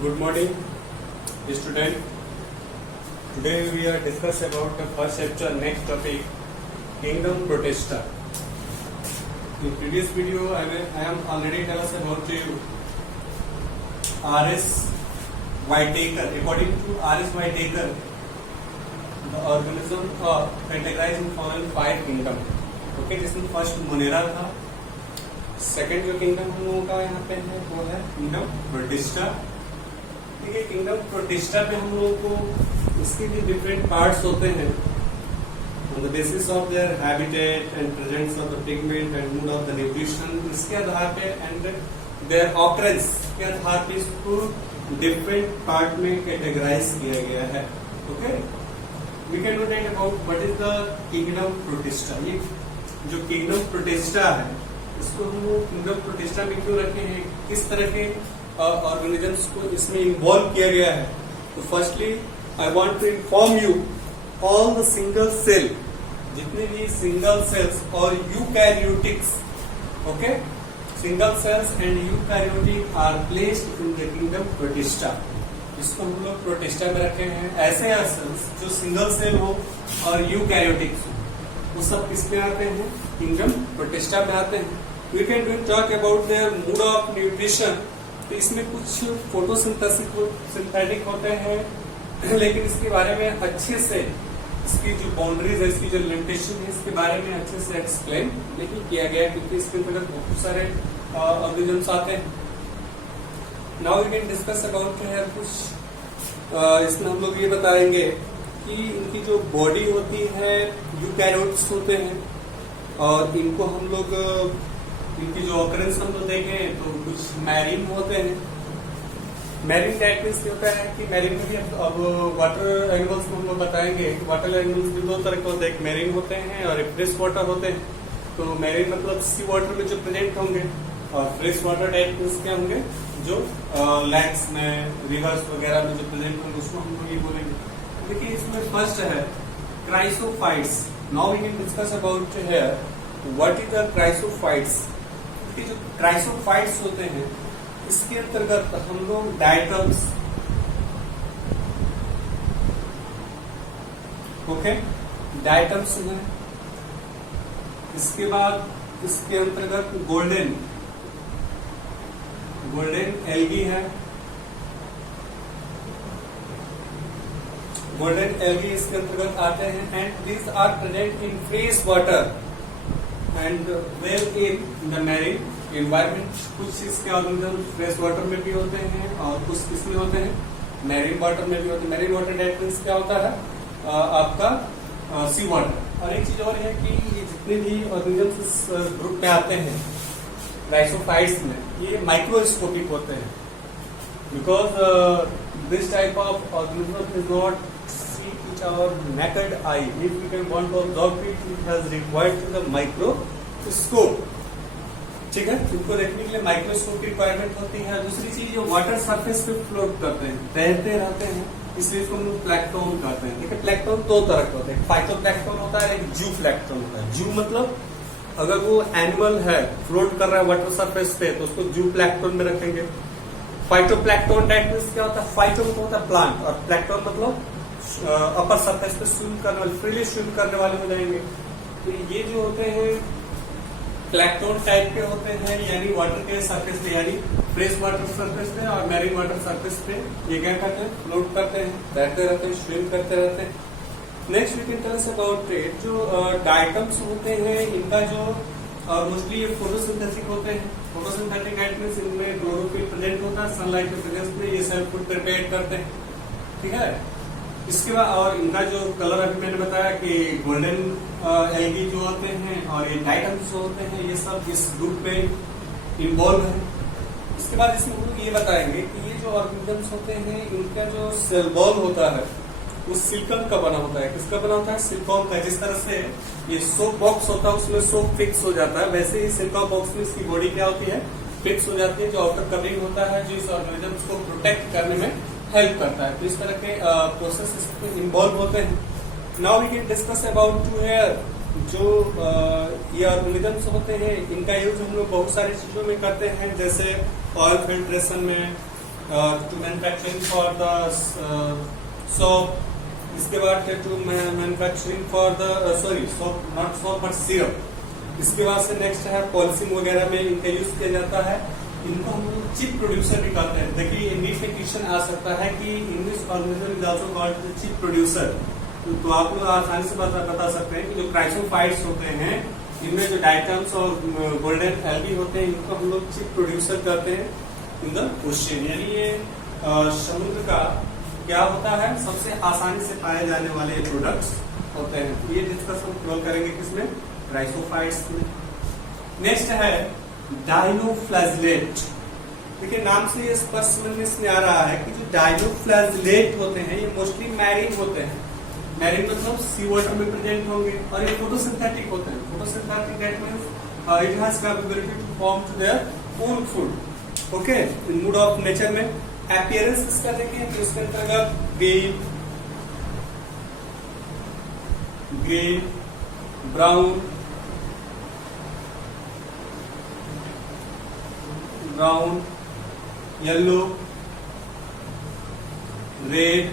Good morning, student. Today we are discuss about the first chapter, next topic, Kingdom Protesta. In previous video, I am already tell us about to you R.S. Whitaker. According to R.S. Whitaker, the organism categorized in following 5 kingdom. Okay, जिसमें first Monera था. Second जो kingdom हम लोगों का यहाँ पे है वो है किंगडम प्रोटिस्टा. ठीक है, किंगडम प्रोटिस्टा पे हम लोगों को इसके भी डिफरेंट पार्ट्स होते हैं on the basis of their habitat and presence of the pigment and mood off the nutrition. इसके आधार पे एंड देयर ऑकरेंस के आधार पे इसको डिफरेंट पार्ट में कैटेगराइज किया गया है. Okay, we can note about what is the kingdom Protista. ये जो किंगडम प्रोटिस्टा है इसको हम लोग किंगडम प्रोटिस्टा में क्यों रखे हैं, किस तरह के ऑर्गेनिजम्स को इसमें इन्वॉल्व किया गया है. तो firstly I want to inform you all the single cell, जितने भी सिंगल सेल्स और eukaryotics. Okay, single cells and eukaryotic are placed in the kingdom Protista. इसको हम लोग प्रोटिस्टा में रखे हैं. ऐसे सेल्स जो सिंगल सेल हो और यूकैरियोटिक्स हो वो सब किसमें आते हैं, किंगडम प्रोटिस्टा में आते हैं. We can talk about their mode of nutrition. तो इसमें कुछ फोटोसिंथेटिक होते हैं, लेकिन इसके बारे में अच्छे से इसकी जो बाउंड्रीज है, इसकी जो लिमिटेशन है, इसके बारे में अच्छे से एक्सप्लेन नहीं किया गया क्योंकि इसके अंतर्गत बहुत सारे ऑर्गेनिजम्स आते हैं. Now we can discuss about कुछ इसमें हम लोग ये बताएंगे कि इनकी जो बॉडी होती है यूकैरियोट्स होते हैं और इनको हम लोग इनकी जो ऑकरेंस हम लोग देखें तो कुछ मैरीन होते हैं. मैरीन टाइप में क्या होता है कि मैरीन में भी अब वाटर एनिमल्स को हम लोग बताएंगे. वाटर एनिमल्स भी 2 तरह के होते हैं, एक मैरीन होते हैं और एक फ्रेश वाटर होते हैं. तो मैरीन मतलब सी वाटर में जो प्रेजेंट होंगे और फ्रेश वाटर टाइप में क्या होंगे जो लैक्स में, रिवर्स वगैरह में जो प्रेजेंट होंगे उसको हम लोग ये बोलेंगे. देखिए इसमें फर्स्ट है chrysophytes. Now we can discuss about here what is the chrysophytes. जो क्राइसोफाइट्स होते हैं इसके अंतर्गत हम लोग डायटम्स, ओके, डायटम्स हैं. इसके बाद इसके अंतर्गत गोल्डन एल्गी है. गोल्डन एल्गी इसके अंतर्गत आते हैं and these are present in fresh water and well in the marine environment. कुछ इसके ऑर्गेनिज्म फ्रेश वाटर में भी होते हैं और कुछ किसमें होते हैं, मैरीन वाटर में भी होते हैं. मैरीन वाटर डेट मीन्स क्या होता है आपका सी वाटर. और एक चीज और है कि ये जितने भी ऑर्गेनिज्म इस ग्रुप में आते हैं क्राइसोफाइट्स में, ये माइक्रोस्कोपिक होते हैं because this type of organism is not our naked eye. If we can want to observe it, it has required to the microscope. ठीक है, इनको देखने के लिए माइक्रोस्कोप की रिक्वायरमेंट होती है. दूसरी चीज जो वाटर सरफेस पे फ्लोट करते हैं, तैरते रहते हैं, इसलिए इसको हम लोग प्लैंकटन कहते हैं. ठीक है, प्लैंकटन 2 तरह के होते हैं, फाइटोप्लैंकटन होता है, एक जू प्लैंकटन होता है. जू मतलब अगर वो एनिमल है फ्लोट कर रहा है वाटर सरफेस पे तो उसको जू प्लैंकटन में रखेंगे. फाइटोप्लैंकटन टाइप में क्या होता है, फाइटो होता है प्लांट और प्लैंकटन मतलब अपर सरफेस पे स्विम करने वाले, फ्रीली स्विम करने वाले हो जाएंगे. तो ये जो होते हैं प्लैंकटन टाइप के होते हैं, यानी वाटर के सरफेस पे, यानी फ्रेश वाटर सरफेस पे और मैरीन वाटर सरफेस पे ये क्या करते हैं, फ्लोट करते हैं, तैरते रहते हैं, स्विम करते रहते हैं. Next we can tell us about it. जो डायटम्स होते हैं इनका जो मोस्टली ये फोटोसिंथेटिक होते हैं. फोटोसिंथेटिक आइटम्स इनमें क्लोरोफिल प्रेजेंट होता है, सनलाइट के प्रेजेंस में ये सेल्फ फूड प्रिपेयर करते हैं. ठीक है, इसके बाद और इनका जो कलर अभी मैंने बताया कि गोल्डन एल्गी जो होते हैं और ये डायटम्स जो होते हैं ये सब इस ग्रुप में इन्वॉल्व है. इसके बाद इसमें हम लोग ये बताएंगे कि ये जो ऑर्गेनिजम्स होते हैं इनका जो सेल वॉल होता है वो सिलिकॉन का बना होता है. किसका बना होता है, सिलिकॉन का. जिस तरह से ये सोप बॉक्स होता है उसमें सोप फिक्स हो जाता है, वैसे ही सिलिकॉन बॉक्स में इसकी बॉडी क्या होती है, फिक्स हो जाती है. जो आउटर कवरिंग होता है जो इस ऑर्गेनिजम्स को प्रोटेक्ट करने में हेल्प करता है. तो इस तरह के प्रोसेस इसमें इन्वॉल्व होते हैं. Now we can discuss about to here जो ये ऑर्गेनिजम्स होते हैं इनका यूज हम लोग बहुत सारी चीजों में करते हैं, जैसे ऑयल फिल्ट्रेशन में, to manufacturing for the soap, इसके बाद to manufacturing for the sorry soap not soap but syrup. इसके बाद से नेक्स्ट है पॉलिशिंग वगैरह में इनका यूज किया जाता है। इनको हम लोग चिप प्रोड्यूसर भी कहते हैं। देखिए नीट में क्वेश्चन आ सकता है कि English organism is also called the chip producer, तो आप लोग आसानी से बता सकते हैं कि जो क्राइसोफाइट्स होते हैं इनमें जो डाइटम्स और गोल्डन एल्गी होते हैं इनको हम लोग चिप प्रोड्यूसर कहते हैं इन द ओशियन। यानी ये समुद्र का क्या होता है सबसे आसानी से पाए जाने वाले प्रोडक्ट्स होते हैं। तो ये डिस्कस हम केवल करेंगे किसमें, क्राइसोफाइट्स में। नेक्स्ट है डायनोफ्लैजलेट। देखिए नाम से ये स्पष्ट समझ में आ रहा है कि जो डायनोफ्लैजलेट होते हैं ये मोस्टली मैरीन होते हैं। मैरीन मतलब सी वाटर में प्रेजेंट होंगे और ये फोटोसिंथेटिक होते हैं। Photosynthetic that means it has capability to form to their own food. Okay, in mode of nature में अपीयरेंस इसका देखें तो इसके अंतर्गत green, brown, yellow, red,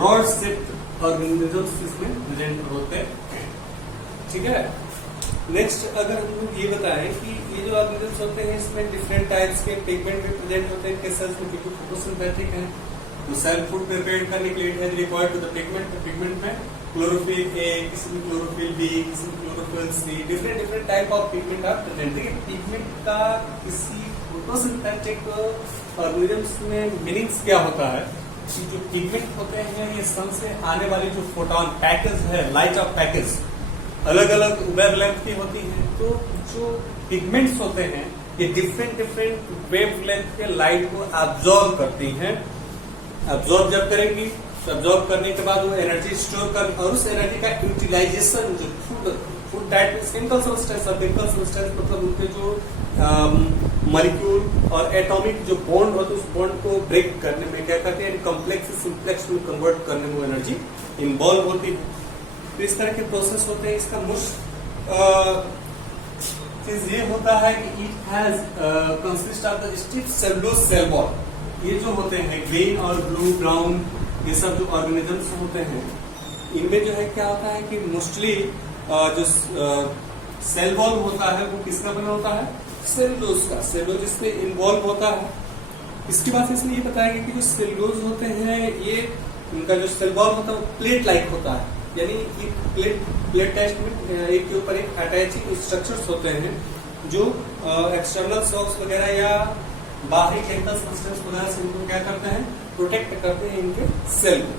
rod shaped organisms इसमें प्रेजेंट होते हैं। ठीक है। नेक्स्ट अगर हम लोग ये बताएं कि ये जो ऑर्गेनिजम्स होते हैं इसमें डिफरेंट टाइप्स के पिगमेंट भी प्रेजेंट होते हैं। सेल्स में क्योंकि फोटोसिंथेटिक है तो सेल फूड प्रिपेयर करने के लिए it has required to the pigment. Pigment में क्लोरोफिल ए, किसी में क्लोरोफिल बी, किसी में chlorophyll C, different type of pigment are present. देखिए पिगमेंट का किसी फोटोसिंथेटिक ऑर्गेनिजम्स में मीनिंग्स क्या होता है कि जो पिगमेंट होते हैं ये सन से आने वाली जो फोटोन पैकेज है, लाइट ऑफ पैकेज अलग अलग वेवलेंथ की होती है। तो जो पिगमेंट्स होते हैं ये डिफरेंट वेवलेंथ के लाइट को एब्जॉर्ब करती हैं। एब्जॉर्ब जब करेंगी तो एब्जॉर्ब करने के बाद वो एनर्जी स्टोर कर और उस एनर्जी का यूटिलाइजेशन जो फूड डाइट केमिकल सब्सटेंस मतलब उनके जो मॉलिक्यूल और एटॉमिक जो बॉन्ड होते हैं उस बॉन्ड को ब्रेक करने में क्या करते हैं, कॉम्प्लेक्स से सिंप्लेक्स में कन्वर्ट करने में वो एनर्जी इन्वॉल्व होती है। तो इस तरह के प्रोसेस होते हैं। इसका मुख्य चीज ये होता है कि it has consist of the stiff cellulose cell wall. ये जो होते हैं ग्रीन और ब्लू, ब्राउन, ये सब जो ऑर्गेनिजम्स होते हैं इनमें जो है क्या होता है कि मोस्टली जो सेल वॉल होता है वो किसका बना होता है, सेलुलोज का। सेलुलोज इसमें इन्वॉल्व होता है। इसके बाद इसमें ये बताया कि जो सेलुलोज होते हैं ये उनका जो सेल वॉल होता है वो प्लेट लाइक होता है। यानी एक प्लेट टेस्ट में एक के ऊपर एक अटैचिंग स्ट्रक्चर्स होते हैं जो एक्सटर्नल शॉक्स वगैरह या बाहरी केमिकल सब्सटेंस वगैरह से इनको क्या करते हैं, प्रोटेक्ट करते हैं इनके सेल को।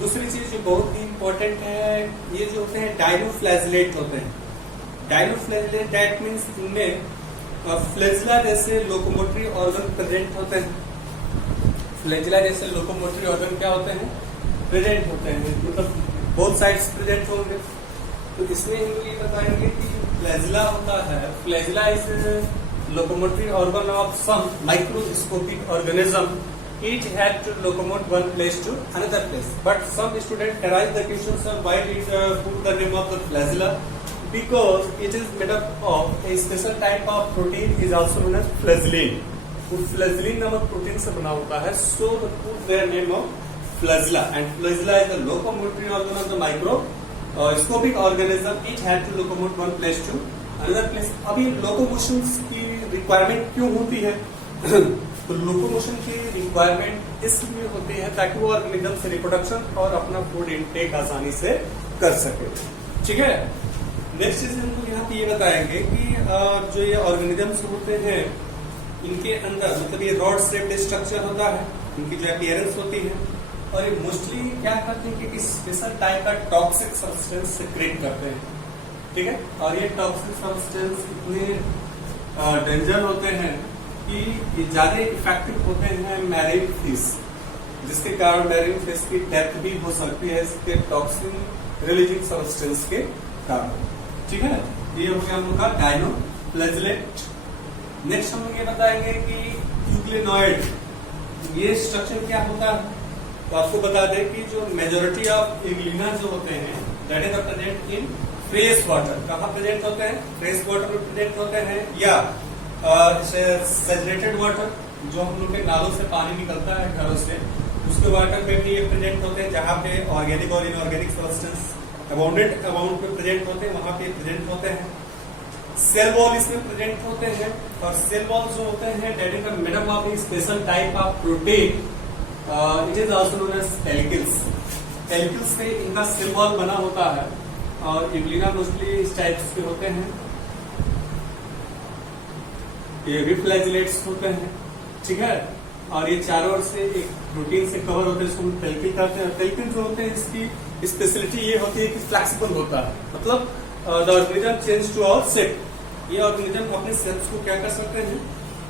दूसरी चीज जो बहुत ही इंपॉर्टेंट है ये जो होते हैं डायनोफ्लैजलेट होते हैं। डायनोफ्लैजलेट दैट मींस इनमें फ्लैजिला जैसे लोकोमोटरी ऑर्गन प्रेजेंट होते हैं। फ्लैजिला जैसे लोकोमोटरी ऑर्गन क्या होते हैं, प्रेजेंट होते हैं, मतलब बोथ साइड्स प्रेजेंट होंगे। तो इसमें हम लोग ये बताएंगे कि फ्लैजिला होता है, flagella is locomotory organ of some microscopic organism. It had to locomote one place to another place. But some students arise the question, sir, why did put the name of the flagella? Because it is made up of a special type of protein is also known as flagellin. वो flagellin नामक protein से बना होता है, so they put their name of flagella. And flagella is the locomotory organ of the microscopic organism. It had to locomote one place to another place. अभी locomotion की requirement क्यों होती है? तो लोकोमोशन की रिक्वायरमेंट इसलिए होती है ताकि वो ऑर्गेनिज्म से रिप्रोडक्शन और अपना फूड इनटेक आसानी से कर सके। ठीक है। नेक्स्ट चीज हम लोग यहाँ पे ये बताएंगे कि जो ये ऑर्गेनिजम्स होते हैं इनके अंदर मतलब ये रॉड शेप्ड स्ट्रक्चर होता है, इनकी जो अपीयरेंस होती है और ये मोस्टली क्या करते हैं कि स्पेशल टाइप का टॉक्सिक सब्सटेंस सेक्रेट करते हैं। ठीक है। और ये टॉक्सिक सब्सटेंस इतने डेंजर होते हैं कि ये ज्यादा इफेक्टिव होते हैं मैरीन फिश, जिसके कारण मैरीन फिश की डेथ भी हो सकती है इसके टॉक्सिन रिलीजिंग सब्सटेंस के कारण। ठीक है। ये हो गया हम लोग का डायनोफ्लैजलेट। नेक्स्ट हम लोग ये बताएंगे कि यूग्लिनॉइड ये स्ट्रक्चर क्या होता है। तो आपको बता दें कि जो मेजोरिटी ऑफ यूग्लिना जो होते हैं that is present in fresh water. कहाँ प्रेजेंट होते हैं? फ्रेश वाटर में प्रेजेंट होते हैं या सैचुरेटेड वाटर, जो हम लोग के नालों से पानी निकलता है घरों से, उसके वाटर पे भी ये प्रेजेंट होते हैं, जहाँ पे ऑर्गेनिक और इनऑर्गेनिक सब्सटेंस अबाउंडेंट अमाउंट में प्रेजेंट होते हैं, वहां पे प्रेजेंट होते हैं। सेल वॉल इसमें प्रेजेंट होते हैं, और सेल वॉल जो होते हैं that is made up of a special type of protein, it is also known as pellicles. Pellicles से इनका सेल वॉल बना होता है, और यूग्लिना मोस्टली इस टाइप के होते हैं। ये रिफ्लैजिलेट्स होते हैं, ठीक है, और ये चारों ओर से एक प्रोटीन से कवर होते हैं, इसको हम पेलिकल कहते हैं। पेलिकल जो होते हैं इसकी स्पेशलिटी ये होती है कि फ्लेक्सिबल होता है, मतलब the organism change to our shape. ये ऑर्गेनिज्म अपने शेप्स को क्या कर सकते हैं,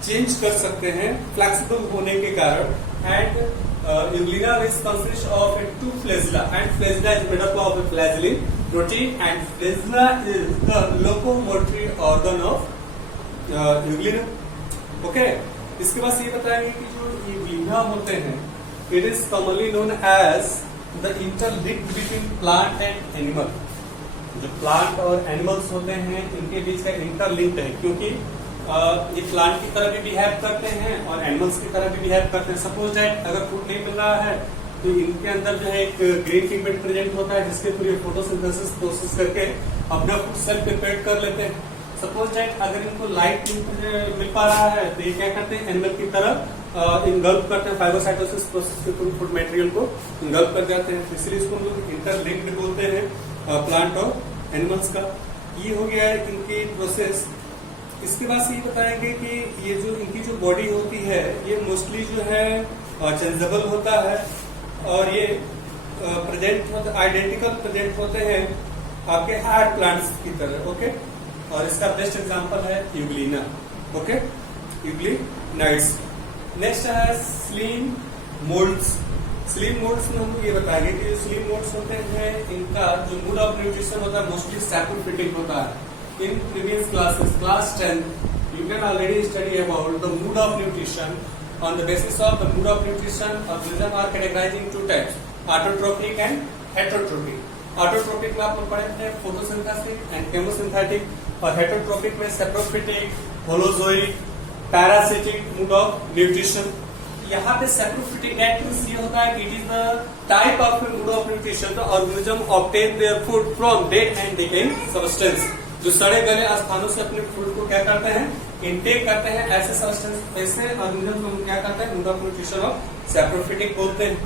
चेंज कर सकते हैं फ्लेक्सिबल होने के कारण। And Euglena is consist of two flagella, and flagella is made up of flagellin protein, and flagella is the locomotory organ of Euglena. Okay, इसके बाद ये बताएंगे कि जो यूग्लिना होते हैं, it is commonly known as the interlinked between plant and animal. जो plant और एनिमल्स होते हैं इनके बीच का इंटरलिंक्ड है, क्योंकि ये प्लांट की तरह भी बिहेव करते हैं और एनिमल्स की तरह भी बिहेव करते हैं। सपोज दैट अगर फूड नहीं मिल रहा है तो इनके अंदर जो है एक ग्रीन पिगमेंट प्रेजेंट होता है, जिसके थ्रू फोटोसिंथेसिस प्रोसेस करके अपना फूड सेल्फ प्रिपेयर कर लेते हैं। सपोज दैट अगर इनको लाइट मिल पा रहा है तो ये क्या करते हैं, एनिमल की तरह इनगल्प करते हैं, फाइगोसाइटोसिस प्रोसेस के थ्रू फूड मटेरियल को इनगल्प कर जाते हैं। इसलिए इसको हम लोग इंटरलिंक्ड बोलते हैं प्लांट और एनिमल्स का। ये हो गया है इनकी प्रोसेस। इसके बाद ये बताएंगे कि ये जो इनकी जो बॉडी होती है ये मोस्टली जो है चेंजेबल होता है, और ये प्रेजेंट होता आइडेंटिकल प्रेजेंट होते हैं आपके हार्ड प्लांट्स की तरह। ओके, और इसका बेस्ट एग्जांपल है यूग्लिना। ओके, यूग्लिनाइड्स। नेक्स्ट है स्लिम मोल्ड्स। स्लिम मोल्ड्स में हम लोग ये बताएंगे कि जो स्लिम मोल्ड्स होते हैं इनका जो मोड ऑफ न्यूट्रिशन होता है मोस्टली सैप्रोफिटिक होता है। In previous classes, class 10, you can already study about the mood of nutrition. On the basis of the mood of nutrition, organisms are categorized in two types: autotrophic and heterotrophic. Autotrophic में आप लोग पढ़े थे photosynthetic and chemosynthetic, और heterotrophic में saprophytic, holozoic, parasitic mood of nutrition. यहाँ पे saprophytic that means ये होता है कि it is the type of mood of nutrition the organism obtain their food from dead and decaying substance. जो सड़े गले स्थानों से अपने फूड को क्या करते हैं, इनटेक करते हैं, ऐसे सब्सटेंस ऐसे ऑर्गेनिज्म को हम क्या करते हैं, mode of nutrition of saprophytic बोलते हैं।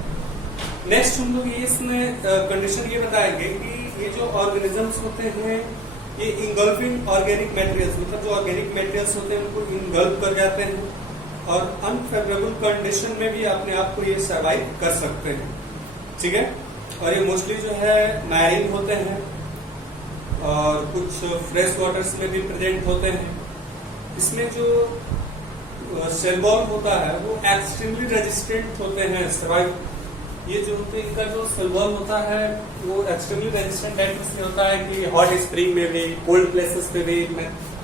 नेक्स्ट हम लोग ये इसमें कंडीशन ये बताएंगे कि ये जो ऑर्गेनिजम्स होते हैं ये इंगल्फिंग ऑर्गेनिक मटेरियल्स, मतलब जो ऑर्गेनिक मटेरियल्स होते हैं उनको इंगल्फ कर जाते हैं, और अनफेवरेबल कंडीशन में भी अपने आप को ये सर्वाइव कर सकते हैं। ठीक है, और ये मोस्टली जो है मैरीन होते हैं, और कुछ फ्रेश वाटर्स में भी प्रेजेंट होते हैं। इसमें जो सेल वॉल होता है वो एक्सट्रीमली रेजिस्टेंट होते हैं सर्वाइव। ये जो होते हैं इनका जो सेल वॉल होता है वो एक्सट्रीमली रेजिस्टेंट इसलिए होता है कि हॉट स्प्रिंग में भी, कोल्ड प्लेसेस पे भी,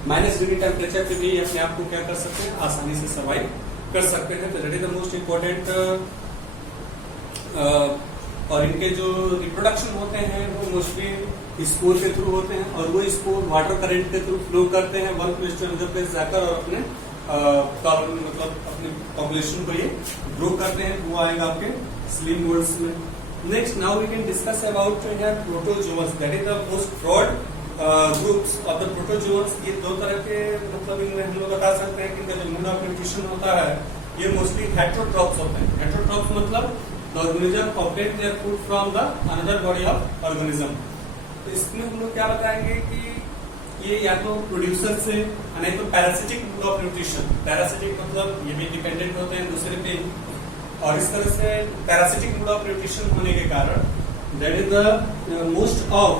-डिग्री टेम्परेचर पे भी अपने आप को क्या कर सकते हैं, आसानी से सर्वाइव कर सकते हैं। तो that is the most important. और इनके जो रिप्रोडक्शन होते हैं वो मोस्टली स्पोर के थ्रू होते हैं, और वो स्पोर वाटर करंट के थ्रू फ्लो करते हैं one place to another place जाकर, और अपने मतलब अपनी पॉपुलेशन को ये ग्रो करते हैं। वो आएगा आपके स्लिम मोल्ड्स में। Next now we can discuss about protozoans, that is the most broad groups of the protozoans. ये दो तरह के मतलब इनमें हम लोग बता सकते हैं कि इनका जो मोड ऑफ न्यूट्रिशन होता है ये मोस्टली हेटेरोट्रॉप्स होते हैं। हेटेरोट्रॉप्स मतलब the organism obtain their food from the another body of organism। तो इसमें हम लोग क्या बताएंगे कि ये या तो प्रोड्यूसर से, नहीं तो parasitic mode of nutrition. Parasitic मतलब ये भी डिपेंडेंट होते हैं दूसरे पे, और इस तरह से पैरासिटिक मोड ऑफ न्यूट्रिशन होने के कारण that is the most of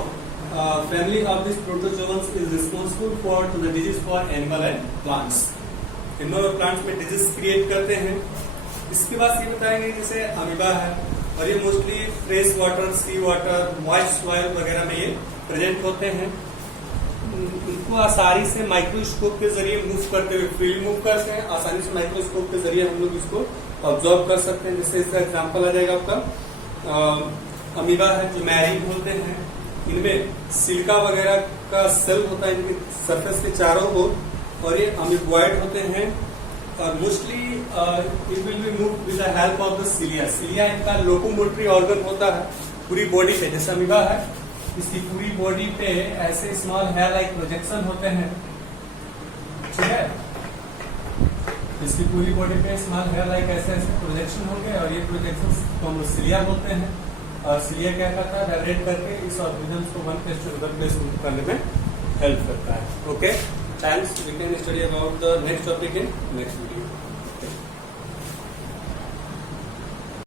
family of this protozoans is responsible for the disease for animal and plants. Animal और प्लांट्स में डिजीज क्रिएट करते हैं। इसके बाद ये बताएंगे जैसे अमीबा है, और ये मोस्टली फ्रेश वाटर, सी वाटर, मॉइस्ट सॉइल वगैरह में ये प्रेजेंट होते हैं। इनको आसानी से माइक्रोस्कोप के जरिए मूव करते हुए, फ्रीली मूव करते हैं, आसानी से माइक्रोस्कोप के जरिए हम लोग इसको ऑब्जर्व कर सकते हैं। जिससे इसका एग्जाम्पल आ जाएगा आपका अमीबा है, जो मैरीन होते हैं, इनमें सिलिका वगैरह का सेल होता है इनके सरफेस के चारों ओर, और ये अमीबॉइड होते हैं और mostly it will be move with the help of the cilia. Cilia इनका लोकोमोटरी ऑर्गन होता है पूरी बॉडी पे, जैसे अमीबा है इसकी पूरी बॉडी पे ऐसे स्मॉल हेयर लाइक प्रोजेक्शन होते हैं, ठीक है। इसकी पूरी बॉडी पे स्मॉल हेयर लाइक ऐसे ऐसे प्रोजेक्शन होंगे और ये प्रोजेक्शन को हम सिलिया बोलते हैं। और सिलिया क्या करता है, वाइब्रेट करके इस ऑर्गेनिज्म को one place to other place move करने में हेल्प करता है। Okay, thanks. We can study about the next topic in next video.